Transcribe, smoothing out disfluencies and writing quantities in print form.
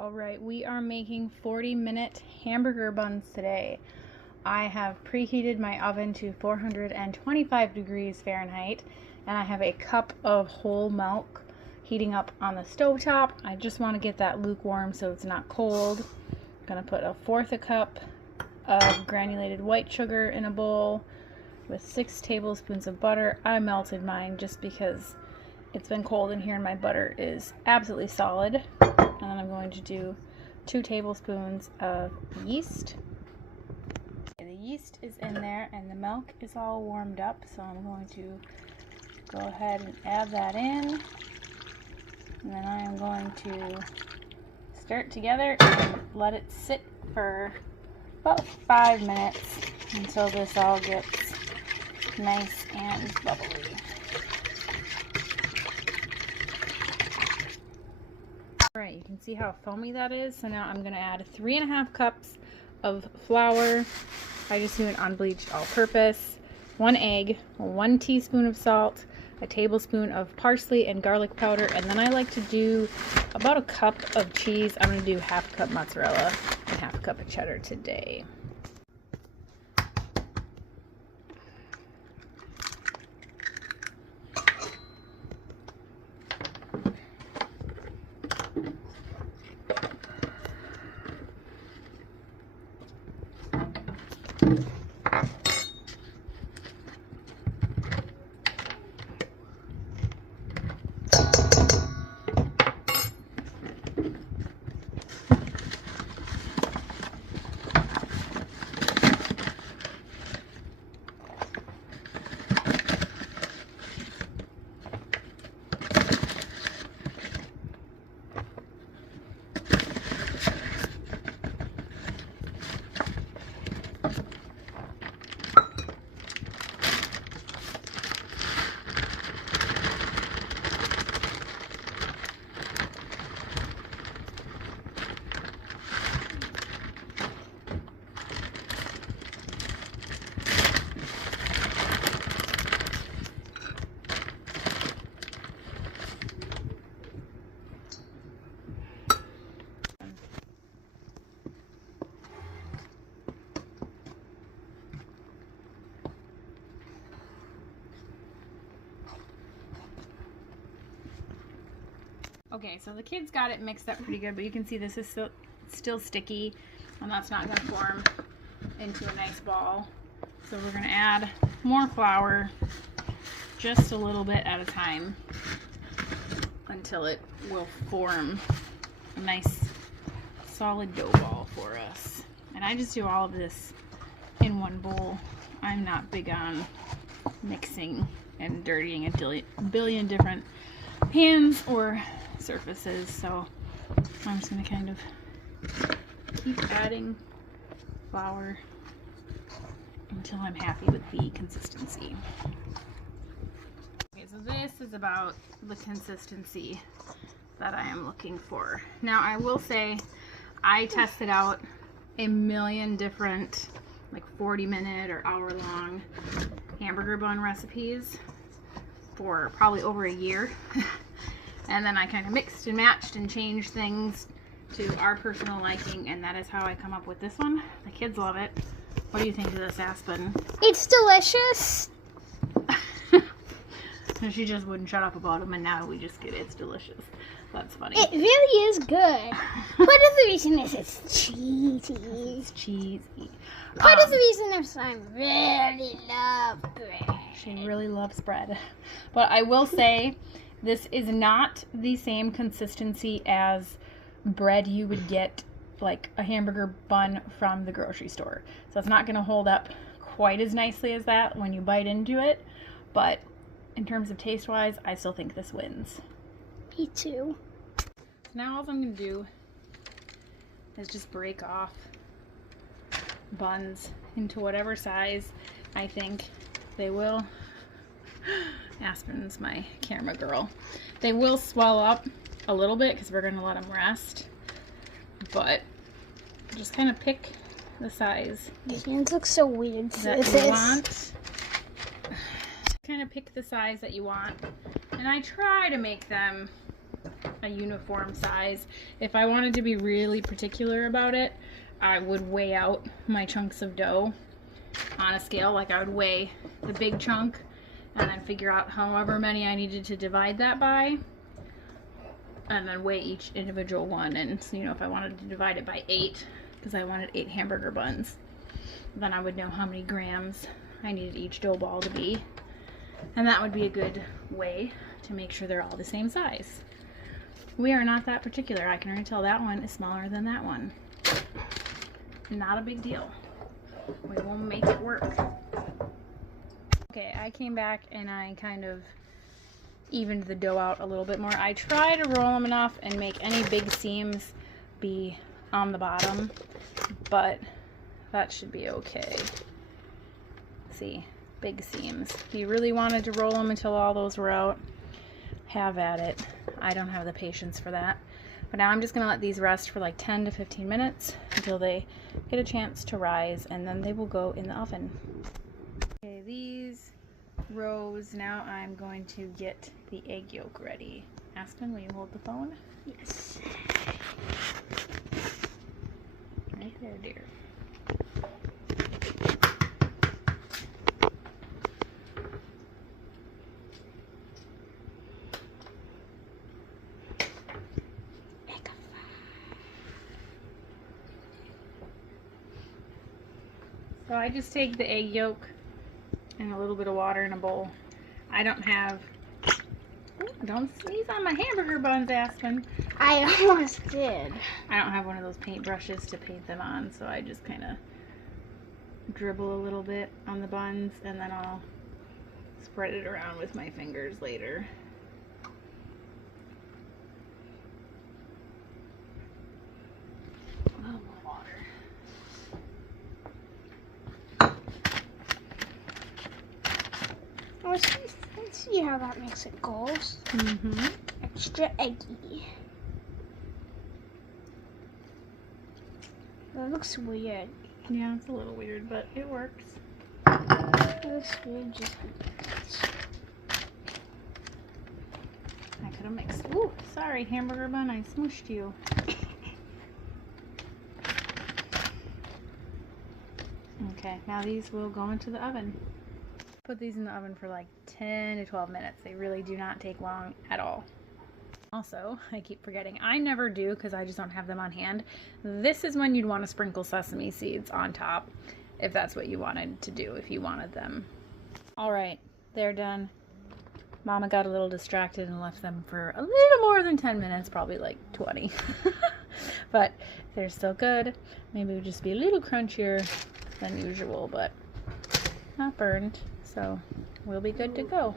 Alright, we are making 40-minute hamburger buns today. I have preheated my oven to 425 degrees Fahrenheit, and I have a cup of whole milk heating up on the stovetop. I just want to get that lukewarm so it's not cold. I'm going to put 1/4 cup of granulated white sugar in a bowl with 6 tablespoons of butter. I melted mine just because it's been cold in here and my butter is absolutely solid. And then I'm going to do 2 tablespoons of yeast. The yeast is in there and the milk is all warmed up, so I'm going to go ahead and add that in. And then I am going to stir it together and let it sit for about 5 minutes until this all gets nice and bubbly. Alright, you can see how foamy that is. So now I'm going to add 3.5 cups of flour. I just do it unbleached all-purpose. 1 egg, 1 teaspoon of salt, a tablespoon of parsley and garlic powder, and then I like to do about 1 cup of cheese. I'm going to do 1/2 cup mozzarella and 1/2 cup of cheddar today. Okay, so the kids got it mixed up pretty good, but you can see this is still sticky, and that's not going to form into a nice ball. So we're going to add more flour, just a little bit at a time, until it will form a nice solid dough ball for us. And I just do all of this in one bowl. I'm not big on mixing and dirtying a billion different pans or surfaces, so I'm just going to kind of keep adding flour until I'm happy with the consistency. Okay, so this is about the consistency that I am looking for. Now I will say I tested out a million different like 40-minute or hour-long hamburger bun recipes for probably over a year. And then I kind of mixed and matched and changed things to our personal liking, and that is how I come up with this one. The kids love it. What do you think of this, Aspen? It's delicious. She just wouldn't shut up about them, and now we just get it's delicious. That's funny. It really is good. Part of the reason is it's cheesy. It's cheesy. Part of the reason is I really love bread. She really loves bread. But I will say, this is not the same consistency as bread you would get like a hamburger bun from the grocery store. So it's not going to hold up quite as nicely as that when you bite into it. But in terms of taste-wise, I still think this wins. Me too. Now all I'm going to do is just break off buns into whatever size I think they will. Aspen's my camera girl. They will swell up a little bit because we're going to let them rest, but just kind of pick the size The hands look so weird. that you want. Kind of pick the size that you want, and I try to make them a uniform size. If I wanted to be really particular about it, I would weigh out my chunks of dough on a scale. Like I would weigh the big chunk and then figure out however many I needed to divide that by, and then weigh each individual one. And so, you know, if I wanted to divide it by 8, because I wanted 8 hamburger buns, then I would know how many grams I needed each dough ball to be, and that would be a good way to make sure they're all the same size. We are not that particular. I can already tell that one is smaller than that one. Not a big deal. We will make it work. Okay, I came back and I kind of evened the dough out a little bit more. I try to roll them enough and make any big seams be on the bottom, but that should be okay. See, big seams. If you really wanted to roll them until all those were out, have at it. I don't have the patience for that. But now I'm just going to let these rest for like 10 to 15 minutes until they get a chance to rise, and then they will go in the oven. Okay, these rows, now I'm going to get the egg yolk ready. Aspen, will you hold the phone? Yes. Right there, dear. So I just take the egg yolk and a little bit of water in a bowl. I don't have, don't sneeze on my hamburger buns, Aspen. I almost did. I don't have one of those paint brushes to paint them on, so I just kind of dribble a little bit on the buns, and then I'll spread it around with my fingers later. A little more water. Let's see how that makes it goes. Mm-hmm. Extra eggy. That looks weird. Yeah, it's a little weird, but it works. It looks weird just because. I could have mixed. Ooh, sorry, hamburger bun, I smushed you. Okay, now these will go into the oven. Put these in the oven for like 10 to 12 minutes. They really do not take long at all. Also, I keep forgetting, I never do because I just don't have them on hand. This is when you'd want to sprinkle sesame seeds on top, if that's what you wanted to do, if you wanted them. All right, they're done. Mama got a little distracted and left them for a little more than 10 minutes, probably like 20. But they're still good. Maybe it would just be a little crunchier than usual, but not burned. So we'll be good to go.